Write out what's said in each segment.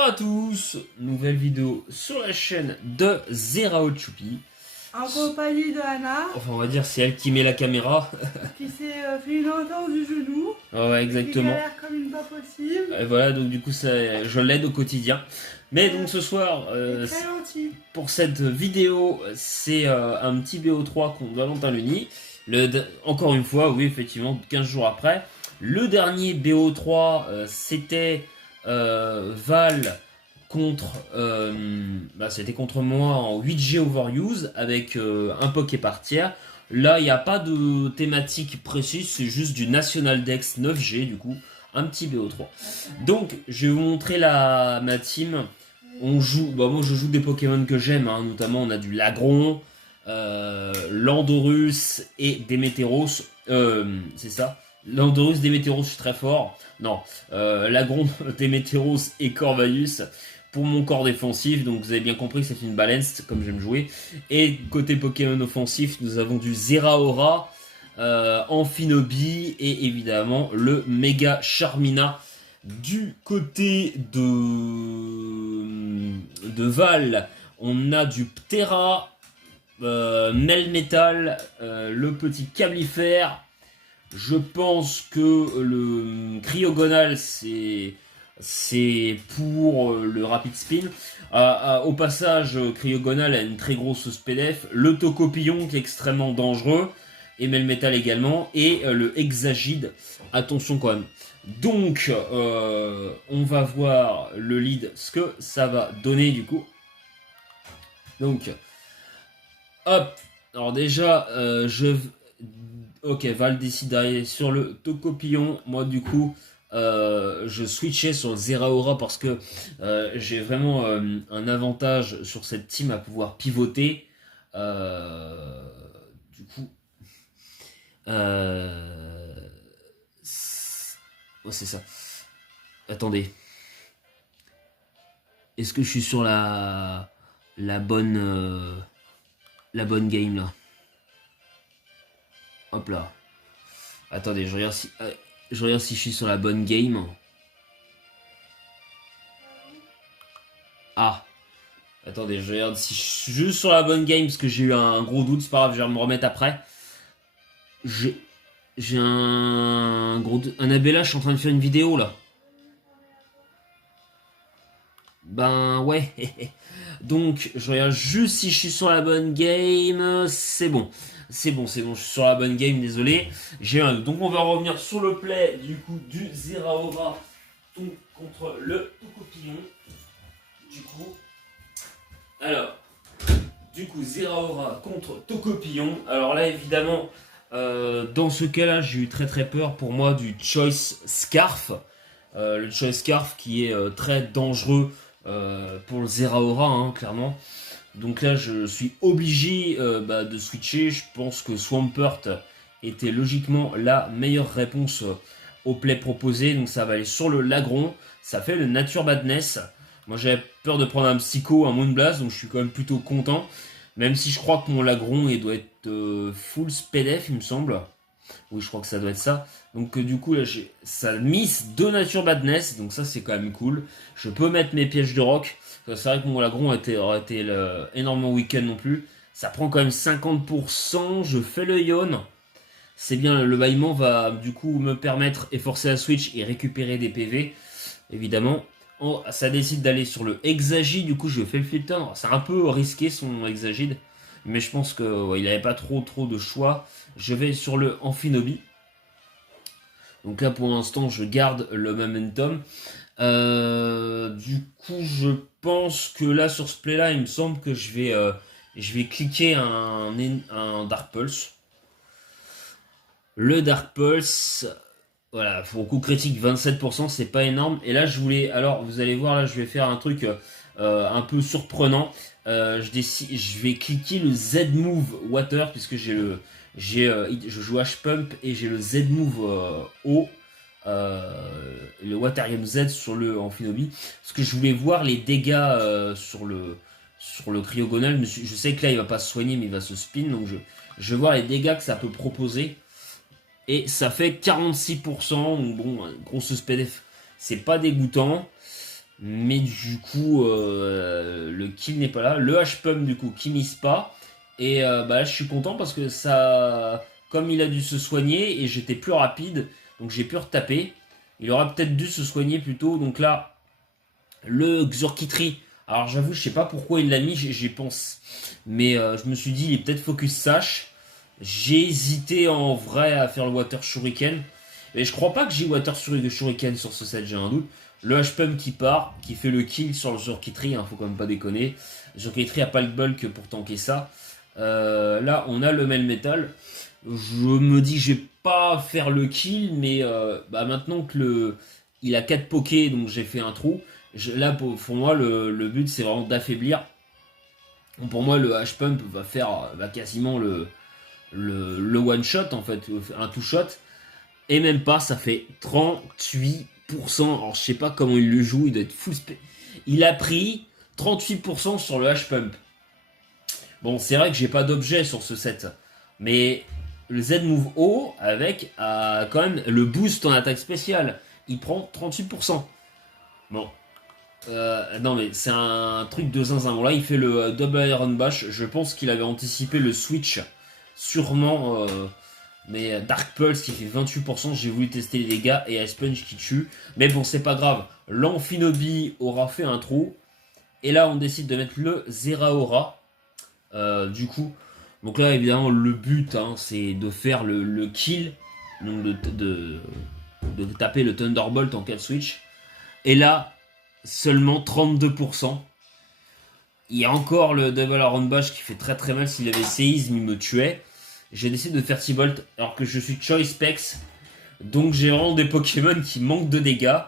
Bonsoir à tous, nouvelle vidéo sur la chaîne de Zerao Choupi. En compagnie de Anna, Enfin on va dire c'est elle qui met la caméra. qui s'est fait une entorse du genou, Ouais qui exactement. galère comme une pas possible, Et voilà donc du coup ça, je l'aide au quotidien. Mais donc ce soir, et très gentil. pour cette vidéo, c'est un petit BO3 contre Valentin Luni. Encore une fois, oui effectivement, 15 jours après. Le dernier BO3 c'était Val contre c'était contre moi en 8G overuse avec un poké par tiers. Là il n'y a pas de thématique précise, c'est juste du National Dex 9G du coup, un petit BO3. Donc je vais vous montrer ma team. On joue, moi je joue des Pokémon que j'aime, hein, notamment on a du Lagron, Landorus et Démétéros, c'est ça. Landorus, Démétéros, je suis très fort. Non, Lagron, Démétéros et Corvalus pour mon corps défensif. Donc vous avez bien compris que c'est une balance comme j'aime jouer. Et côté Pokémon offensif, nous avons du Zeraora, Amphinobi et évidemment le Mega Charmina. Du côté de Val, on a du Ptera, Melmetal, le petit Cablifère. Je pense que le Cryogonal c'est pour le Rapid Spin. Au passage, Cryogonal a une très grosse SPDF. Le Tocopillon qui est extrêmement dangereux. Et Melmetal également. Et le Hexagide. Attention quand même. Donc, on va voir le lead, ce que ça va donner du coup. Donc, hop. Alors déjà, Ok, Val décide d'aller sur le Tocopillon. Moi, du coup, je switchais sur le Zeraora parce que j'ai vraiment un avantage sur cette team à pouvoir pivoter. Du coup, oh, c'est ça. Attendez. Est-ce que je suis sur la bonne game là? Hop là. Attendez, je regarde si je suis sur la bonne game. Ah. Attendez, je regarde si je suis juste sur la bonne game parce que j'ai eu un gros doute. C'est pas grave, je vais me remettre après. J'ai un gros doute. Annabella, je suis en train de faire une vidéo là. Ben ouais. Donc, je regarde juste si je suis sur la bonne game. C'est bon. C'est bon, je suis sur la bonne game, désolé. J'ai un. Donc, on va revenir sur le play du coup du Zeraora contre le Tocopillon. Du coup. Alors. Du coup, Zeraora contre Tocopillon. Alors là, évidemment, dans ce cas-là, j'ai eu très peur pour moi du Choice Scarf. Le Choice Scarf qui est très dangereux pour le Zeraora, hein, clairement. Donc là, je suis obligé de switcher. Je pense que Swampert était logiquement la meilleure réponse au play proposé. Donc ça va aller sur le Lagron. Ça fait le Nature Madness. Moi, j'avais peur de prendre un Psycho, un Moonblast. Donc je suis quand même plutôt content. Même si je crois que mon Lagron il doit être full SPDF, il me semble. Oui, je crois que ça doit être ça. Donc du coup, là, ça miss de Nature Madness. Donc ça, c'est quand même cool. Je peux mettre mes pièges de rock. C'est vrai que mon Lagron aurait été énormément week-end non plus. Ça prend quand même 50%. Je fais le Yon. C'est bien, le bâillement va du coup me permettre et forcer la switch et récupérer des PV. Évidemment. Ça décide d'aller sur le Hexagide. Du coup, je fais le filter. C'est un peu risqué son Hexagide. Mais je pense qu'il n'avait pas trop de choix. Je vais sur le Amphinobi. Donc là, pour l'instant, je garde le momentum. Du coup, je pense que là, sur ce play-là, il me semble que je vais cliquer un Dark Pulse. Le Dark Pulse, voilà, pour coup critique 27%, c'est pas énorme. Et là, alors, vous allez voir, là, je vais faire un truc un peu surprenant. Je vais cliquer le Z-Move Water, puisque je joue H-Pump et j'ai le Z-Move haut. Le Waterium Z sur le Amphinobi, parce que je voulais voir les dégâts sur le Cryogonal. Je sais que là il va pas se soigner mais il va se spin, donc je vais voir les dégâts que ça peut proposer. Et ça fait 46%, donc bon, grosse SPDF, c'est pas dégoûtant. Mais du coup, le kill n'est pas là. Le H-Pump, du coup, qui mise pas. Et là, je suis content parce que ça... Comme il a dû se soigner et j'étais plus rapide, donc j'ai pu retaper. Il aurait peut-être dû se soigner plus tôt. Donc là, le Xurkitree. Alors j'avoue, je sais pas pourquoi il l'a mis, j'y pense. Mais je me suis dit, il est peut-être focus Sash. J'ai hésité en vrai à faire le Water Shuriken. Et je crois pas que j'ai Water Shuriken sur ce set, j'ai un doute. Le H-Pump qui part, qui fait le kill sur le Xurkitree, faut quand même pas déconner. Xurkitree a pas le bulk pour tanker ça. Là, on a le Melmetal. Je me dis, je vais pas faire le kill, mais maintenant que il a 4 pokés, donc j'ai fait un trou. Là, pour moi, le but, c'est vraiment d'affaiblir. Pour moi, le H-Pump va faire quasiment le one-shot, en fait, un two-shot. Et même pas, ça fait 38%. Alors, je sais pas comment il le joue, il doit être full spé. Il a pris 38% sur le H-Pump. Bon, c'est vrai que j'ai pas d'objet sur ce set. Mais le Z-Move O, avec quand même le boost en attaque spéciale. Il prend 38%. Bon. Non mais c'est un truc de zinzin. Bon là il fait le double Iron Bash. Je pense qu'il avait anticipé le switch. Sûrement. Mais Dark Pulse qui fait 28%. J'ai voulu tester les dégâts. Et Ice Punch qui tue. Mais bon c'est pas grave. L'Amphinobi aura fait un trou. Et là on décide de mettre le Zeraora. Du coup. Donc là évidemment le but c'est de faire le kill. Donc de taper le Thunderbolt en cas de switch. Et là seulement 32%. Il y a encore le Double Iron Bash qui fait très très mal. S'il avait séisme, il me tuait. J'ai décidé de faire T-Bolt alors que je suis Choice Specs. Donc j'ai vraiment des Pokémon qui manquent de dégâts.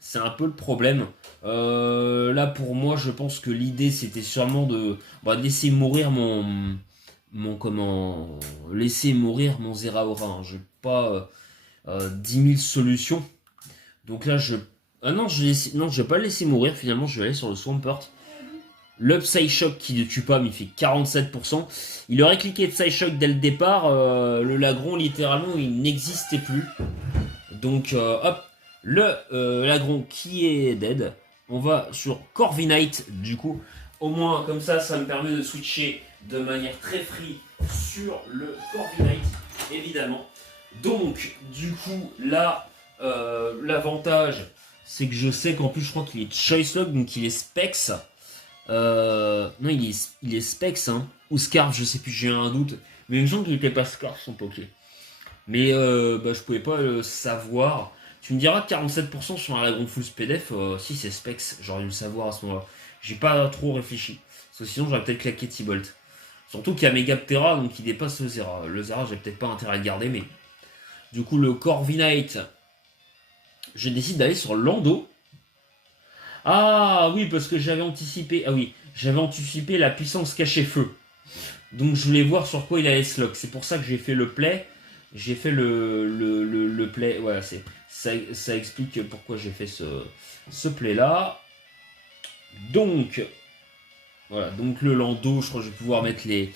C'est un peu le problème. Là pour moi, je pense que l'idée c'était sûrement de laisser mourir laisser mourir mon Zeraora. Je n'ai pas 10 000 solutions. Donc là ah non, je vais pas le laisser mourir, finalement je vais aller sur le Swampert. Le Psyshock qui ne tue pas, mais il fait 47%. Il aurait cliqué Psyshock dès le départ, le Lagron littéralement il n'existait plus. Donc hop, le Lagron qui est dead. On va sur Corviknight du coup. Au moins comme ça me permet de switcher de manière très free sur le Corviknight, évidemment. Donc du coup là, l'avantage... c'est que je sais qu'en plus je crois qu'il est Choice Lock, donc il est Specs. Non, il est Specs, ou Scarf, je sais plus, j'ai un doute. Mais il me semble qu'il n'était pas Scarf son Poké. Mais je pouvais pas le savoir. Tu me diras 47% sur un Lagron Full SPDF, si c'est Specs, j'aurais dû le savoir à ce moment-là. J'ai pas trop réfléchi. Parce que sinon j'aurais peut-être claqué T-Bolt. Surtout qu'il y a Megaptera, donc il dépasse le Zera. Le Zera, j'ai peut-être pas intérêt à le garder, mais... Du coup, le Corviknight... je décide d'aller sur Lando. Ah oui, parce que j'avais anticipé. Ah oui, j'avais anticipé la puissance cachée feu. Donc je voulais voir sur quoi il allait se lock. C'est pour ça que j'ai fait le play. J'ai fait le play. Voilà, ça explique pourquoi j'ai fait ce play là. Donc, voilà. Donc le Lando, je crois que je vais pouvoir mettre les.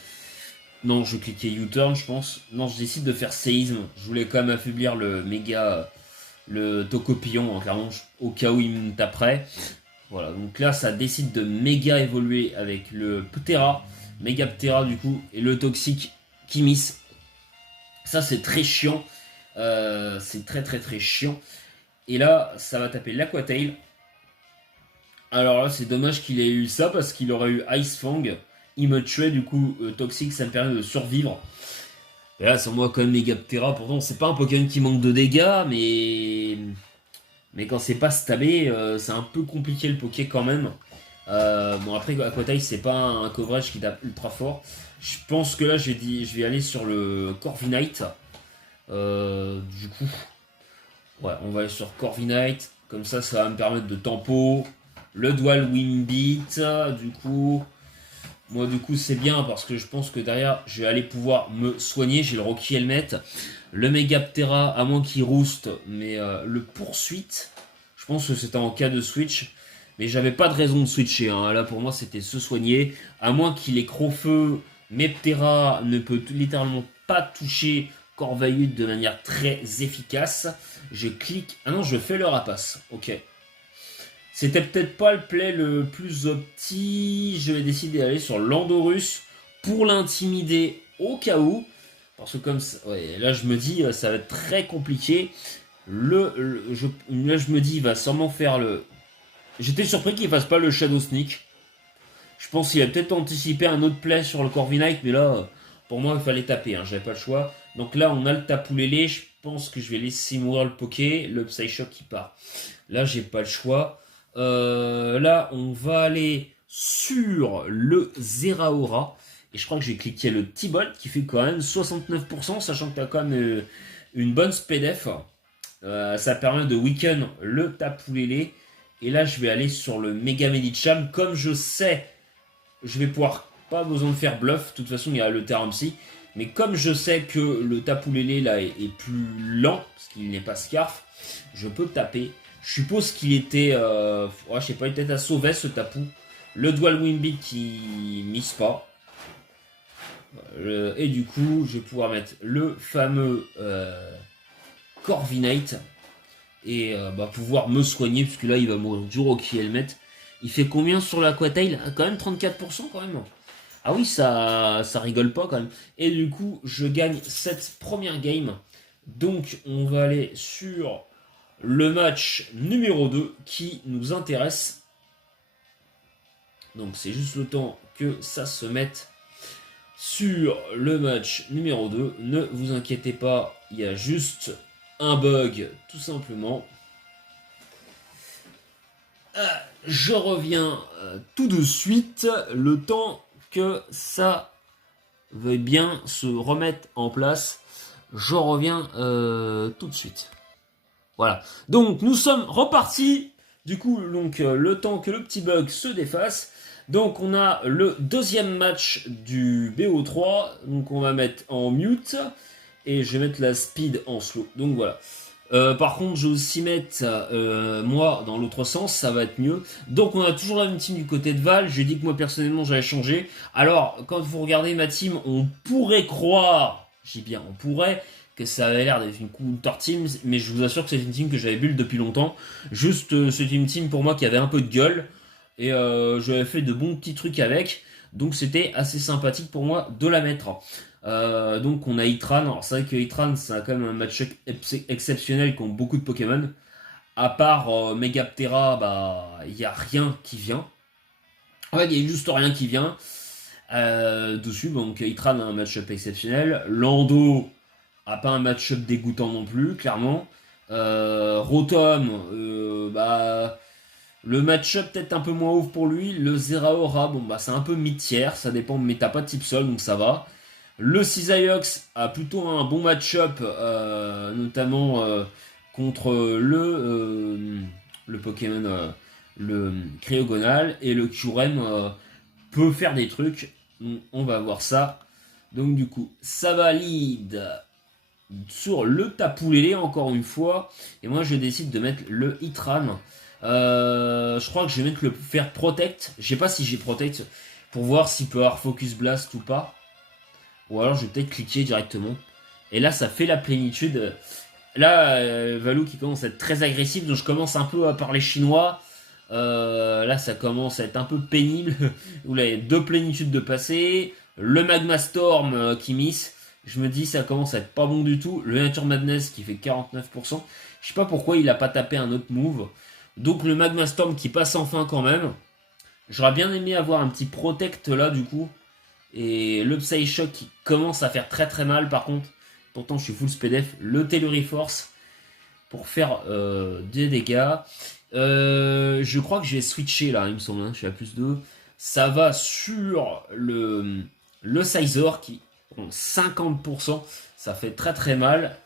Non, je vais cliquer U-turn, je pense. Non, je décide de faire séisme. Je voulais quand même affaiblir le méga. Le Tocopillon, clairement, au cas où il me taperait. Voilà, donc là, ça décide de méga évoluer avec le Ptera, méga Ptera du coup, et le Toxique qui miss. Ça, c'est très chiant. C'est très très très chiant. Et là, ça va taper l'Aquatail. Alors là, c'est dommage qu'il ait eu ça parce qu'il aurait eu Ice Fang. Il me tuait, du coup, Toxique, ça me permet de survivre. Et là, c'est moi quand même Megaptera. Pourtant, c'est pas un Pokémon qui manque de dégâts, mais quand c'est pas stabé, c'est un peu compliqué le Poké quand même. Bon, après, Aquatail, c'est pas un coverage qui tape ultra fort. Je pense que là, je vais aller sur le Corviknight. Du coup, ouais, on va aller sur Corviknight. Comme ça va me permettre de tempo. Le Dual Wingbeat, du coup. Moi, du coup, c'est bien parce que je pense que derrière, je vais aller pouvoir me soigner. J'ai le Rocky Helmet, le Megaptera, à moins qu'il rouste, mais le Poursuite, je pense que c'était en cas de switch. Mais j'avais pas de raison de switcher. Là, pour moi, c'était se soigner. À moins qu'il ait Crofeu, Megaptera ne peut littéralement pas toucher Corvaillute de manière très efficace. Je clique. Ah non, je fais le Rapace. Ok. C'était peut-être pas le play le plus opti. Je vais décider d'aller sur Landorus pour l'intimider au cas où. Parce que comme ça, ouais, là je me dis ça va être très compliqué. Là je me dis il va sûrement faire le... J'étais surpris qu'il fasse pas le Shadow Sneak. Je pense qu'il a peut-être anticipé un autre play sur le Corviknight, mais là, pour moi, il fallait taper, hein, j'avais pas le choix. Donc là, on a le Tapu Lele, je pense que je vais laisser mourir le Poké, le Psyshock qui part. Là, j'ai pas le choix. Là, on va aller sur le Zeraora. Et je crois que j'ai cliqué le T-Bolt qui fait quand même 69%, sachant que tu as quand même une bonne SPDF. Ça permet de weaken le Tapu Lele. Et là, je vais aller sur le Mega Medicham. Comme je sais, je vais pouvoir pas besoin de faire bluff. De toute façon, il y a le Terram Psy. Mais comme je sais que le Tapu Lele là est plus lent, parce qu'il n'est pas Scarf, je peux taper. Je suppose qu'il était, je sais pas, peut-être à sauver ce Tapu. Le Dual Wimbit qui mise pas. Et du coup, je vais pouvoir mettre le fameux Corviknight. Et pouvoir me soigner, puisque là, il va mourir du Rocky Helmet. Il fait combien sur l'Aquatail? Quand même 34% quand même. Ah oui, ça rigole pas quand même. Et du coup, je gagne cette première game. Donc, on va aller sur le match numéro 2 qui nous intéresse. Donc, c'est juste le temps que ça se mette sur le match numéro 2. Ne vous inquiétez pas, il y a juste un bug, tout simplement. Je reviens tout de suite, le temps que ça veuille bien se remettre en place. Je reviens tout de suite. Voilà. Donc nous sommes repartis. Du coup, le temps que le petit bug se déface. Donc on a le deuxième match du BO3. Donc on va mettre en mute. Et je vais mettre la speed en slow. Donc voilà. Par contre, je vais aussi mettre moi dans l'autre sens, ça va être mieux. Donc on a toujours la même team du côté de Val. J'ai dit que moi personnellement j'allais changer. Alors quand vous regardez ma team, on pourrait croire, j'ai bien on pourrait, que ça avait l'air d'être une counter team, mais je vous assure que c'est une team que j'avais build depuis longtemps. Juste c'est une team pour moi qui avait un peu de gueule. Et j'avais fait de bons petits trucs avec. Donc c'était assez sympathique pour moi de la mettre. Donc on a Itran. Alors c'est vrai que Itran c'est quand même un match-up exceptionnel contre beaucoup de Pokémon. À part Megaptera, il n'y a rien qui vient. En fait, il y a juste rien qui vient dessus. Donc Itran a un match-up exceptionnel. Lando a pas un match-up dégoûtant non plus, clairement. Rotom, le match-up peut-être un peu moins ouf pour lui. Le Zeraora, c'est un peu mid-tier, ça dépend, mais t'as pas de type sol, donc ça va. Le Cisaiox a plutôt un bon match-up, notamment contre le Pokémon, le Cryogonal. Et le Kyurem peut faire des trucs, on va voir ça. Donc du coup, ça valide sur le Tapu Lele encore une fois. Et moi je décide de mettre le Itran. Je crois que je vais mettre le faire Protect. Je sais pas si j'ai Protect pour voir s'il peut avoir Focus Blast ou pas. Ou alors je vais peut-être cliquer directement. Et là ça fait la plénitude. Là Valou qui commence à être très agressif. Donc je commence un peu à parler chinois. Là ça commence à être un peu pénible. Vous l'avez deux plénitudes de passer. Le Magma Storm qui miss. Je me dis ça commence à être pas bon du tout. Le Nature Madness qui fait 49%. Je sais pas pourquoi il a pas tapé un autre move. Donc le Magma Storm qui passe enfin quand même. J'aurais bien aimé avoir un petit Protect là du coup. Et le Psyshock qui commence à faire très très mal par contre. Pourtant je suis full SPDF. Le Telluri Force pour faire des dégâts. Je crois que je vais switcher là il me semble. Je suis à plus 2. Ça va sur le Scizor qui ont 50%. Ça fait très très mal.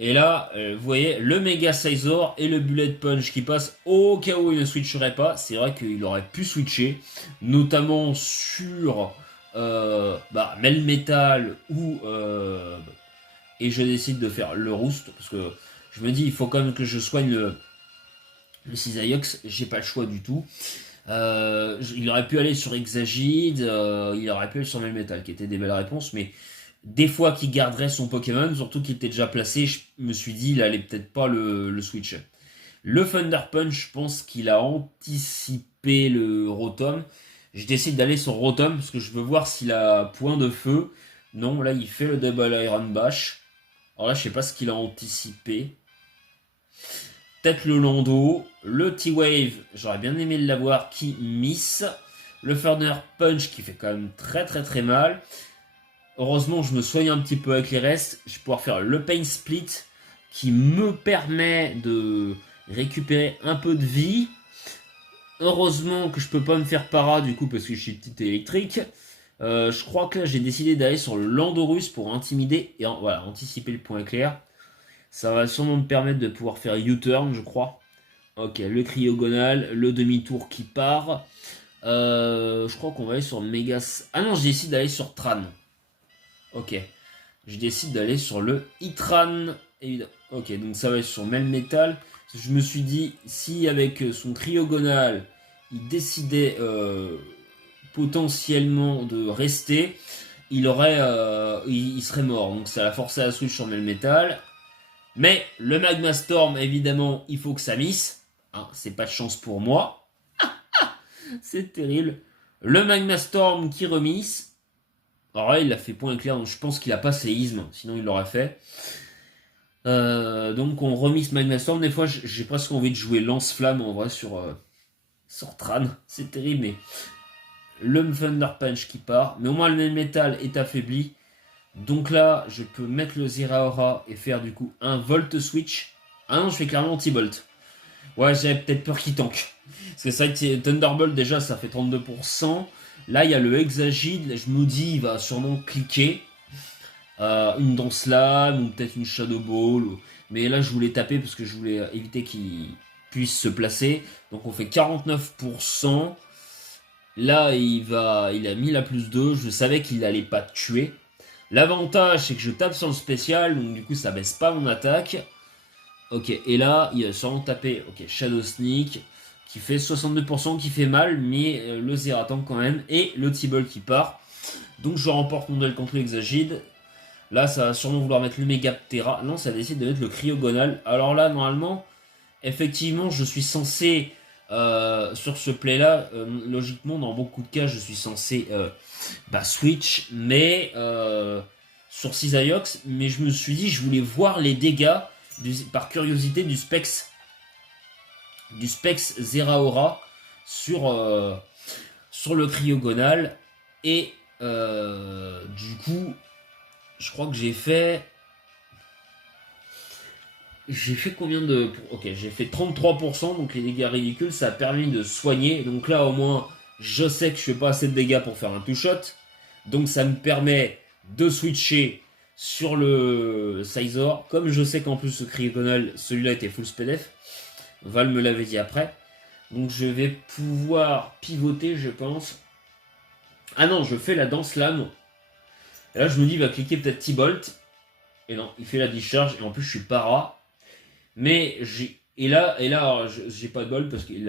Et là, vous voyez, le Mega Scizor et le Bullet Punch qui passent au cas où il ne switcherait pas. C'est vrai qu'il aurait pu switcher, notamment sur Melmetal ou... et je décide de faire le Roost, parce que je me dis, il faut quand même que je soigne le Cisaiox. J'ai pas le choix du tout. Il aurait pu aller sur Exagide, il aurait pu aller sur Melmetal, qui étaient des belles réponses, mais... Des fois qu'il garderait son Pokémon, surtout qu'il était déjà placé, je me suis dit il allait peut-être pas le switch. Le Thunder Punch, je pense qu'il a anticipé le Rotom. Je décide d'aller sur Rotom parce que je veux voir s'il a point de feu. Non, là il fait le Double Iron Bash. Alors là, je sais pas ce qu'il a anticipé. Peut-être le Lando. Le T-Wave, j'aurais bien aimé l'avoir qui miss. Le Thunder Punch qui fait quand même très très très mal. Heureusement, je me soigne un petit peu avec les restes. Je vais pouvoir faire le Pain Split qui me permet de récupérer un peu de vie. Heureusement que je peux pas me faire para du coup parce que je suis petit électrique. Je crois que là j'ai décidé d'aller sur le Landorus pour intimider et voilà, anticiper le point éclair. Ça va sûrement me permettre de pouvoir faire U-turn, je crois. Ok, le cryogonal, le demi-tour qui part. Je crois qu'on va aller sur Megas. Ah non, je décide d'aller sur Tran. Ok. Je décide d'aller sur le Itran. Ok, donc ça va être sur Melmetal. Je me suis dit, si avec son cryogonal, il décidait potentiellement de rester, il serait mort. Donc ça l'a forcé à switch sur Melmetal. Mais le Magma Storm, évidemment, il faut que ça miss. Hein, c'est pas de chance pour moi. C'est terrible. Le Magma Storm qui remise. Alors là, il a fait point éclair, donc je pense qu'il a pas séisme, sinon il l'aurait fait. Donc on remise Magma Storm. Des fois, j'ai presque envie de jouer Lance-Flamme en vrai sur Tran. C'est terrible, mais le Thunder Punch qui part. Mais au moins le métal est affaibli. Donc là, je peux mettre le Zeraora et faire du coup un Volt Switch. Ah non, je fais clairement anti-Bolt. Ouais, j'avais peut-être peur qu'il tank. Parce que ça, Thunderbolt déjà, ça fait 32%. Là, il y a le Hexagide. Je me dis, il va sûrement cliquer. Une Danse Lame ou peut-être une Shadow Ball. Mais là, je voulais taper parce que je voulais éviter qu'il puisse se placer. Donc on fait 49%. Là, il a mis la plus 2. Je savais qu'il n'allait pas tuer. L'avantage, c'est que je tape sur le spécial. Donc du coup, ça baisse pas mon attaque. Ok, et là, il a sûrement tapé Shadow Sneak qui fait 62%, qui fait mal, mais le Zeratank quand même, et le T-Ball qui part. Donc je remporte mon duel contre l'Hexagide. Là, ça va sûrement vouloir mettre le Megaptera. Non, ça décide de mettre le Cryogonal. Alors là, normalement, effectivement, je suis censé, sur ce play-là, logiquement, dans beaucoup de cas, je suis censé switch, mais sur Cisaiox, mais je me suis dit, je voulais voir les dégâts par curiosité du Specs Zeraora sur le cryogonal et du coup je crois que j'ai fait combien de... Ok, j'ai fait 33%, donc les dégâts ridicules, ça a permis de soigner, donc là au moins je sais que je fais pas assez de dégâts pour faire un two-shot, donc ça me permet de switcher sur le Scizor. Comme je sais qu'en plus ce cryogonal, celui-là était full SPDF, Val me l'avait dit après, donc je vais pouvoir pivoter, je pense. Ah non, je fais la Danse Lame. Et là je me dis, il va cliquer peut-être T-Bolt, et non, il fait la discharge, et en plus je suis para. Mais j'ai... Et là j'ai pas de bol parce qu'il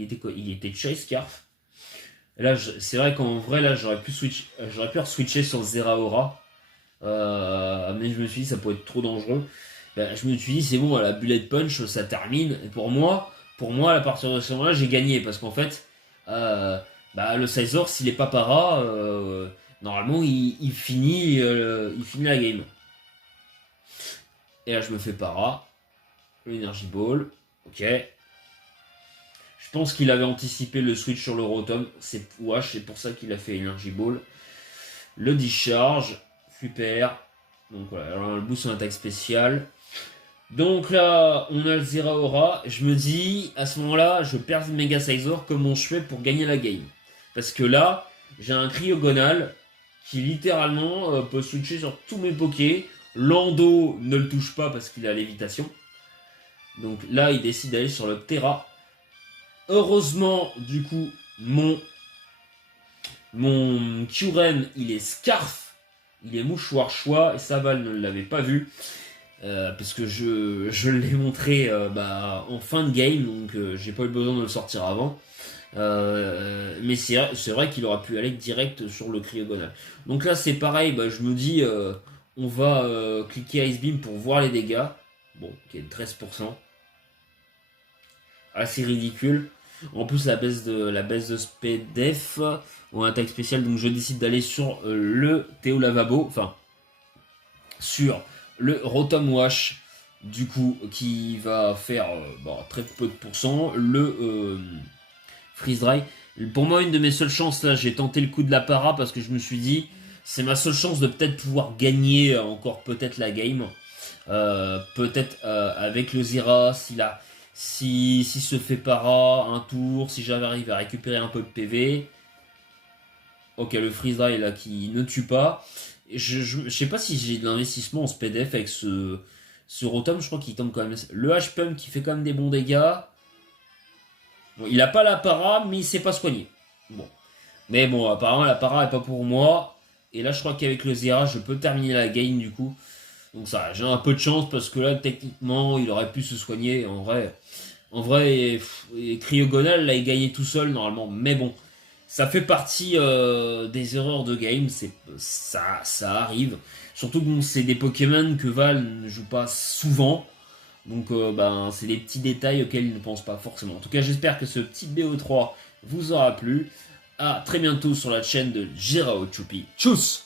était Chase Scarf. Et là, c'est vrai qu'en vrai, là, j'aurais pu switcher sur Zeraora. Mais je me suis dit, ça pourrait être trop dangereux. Je me suis dit, c'est bon, la Bullet Punch, ça termine. Et pour moi, à partir de ce moment-là, j'ai gagné. Parce qu'en fait, le Scizor, s'il est pas para, normalement, il finit la game. Et là, je me fais para. L'Energy Ball. Ok. Je pense qu'il avait anticipé le switch sur le Rotom. C'est pour ça qu'il a fait Energy Ball. Le discharge. Super. Donc voilà, alors le boost en attaque spéciale. Donc là, on a le Zeraora. Je me dis, à ce moment-là, je perds Mega Scizor. Comment je fais pour gagner la game? Parce que là, j'ai un Cryogonal qui littéralement peut switcher sur tous mes pokés. Lando ne le touche pas parce qu'il a lévitation. Donc là, il décide d'aller sur le Terra. Heureusement, du coup, mon Kyurem, il est Scarf, il est mouchoir choix, et Saval ne l'avait pas vu, parce que je l'ai montré en fin de game, donc j'ai pas eu besoin de le sortir avant. Mais c'est vrai qu'il aurait pu aller direct sur le cryogonal. Donc là, c'est pareil, je me dis, on va cliquer Ice Beam pour voir les dégâts. Bon, ok, 13%. assez ridicule. En plus, la baisse de SPDF ou attaque spéciale, donc je décide d'aller sur le Théo Lavabo, enfin, sur le Rotom Wash, du coup, qui va faire très peu de pourcents. Le Freeze Dry. Pour moi, une de mes seules chances, là, j'ai tenté le coup de la para parce que je me suis dit, c'est ma seule chance de peut-être pouvoir gagner encore peut-être la game. Peut-être avec le Zera, si se fait para un tour, si j'arrive à récupérer un peu de PV. Ok, le Freeze Dry là qui ne tue pas. Et je sais pas si j'ai de l'investissement en SPDF avec ce Rotom, je crois qu'il tombe quand même. Le H-Pump qui fait quand même des bons dégâts. Bon, il a pas la para, mais il sait pas soigner. Bon. Mais bon, apparemment la para est pas pour moi. Et là, je crois qu'avec le Zera, je peux terminer la game du coup. Donc ça, j'ai un peu de chance parce que là, techniquement, il aurait pu se soigner. En vrai, Cryogonal, là, il gagnait tout seul normalement. Mais bon, ça fait partie des erreurs de game. Ça arrive. Surtout que bon, c'est des Pokémon que Val ne joue pas souvent. Donc c'est des petits détails auxquels il ne pense pas forcément. En tout cas, j'espère que ce petit BO3 vous aura plu. À très bientôt sur la chaîne de Jirao Choupi. Tchuss!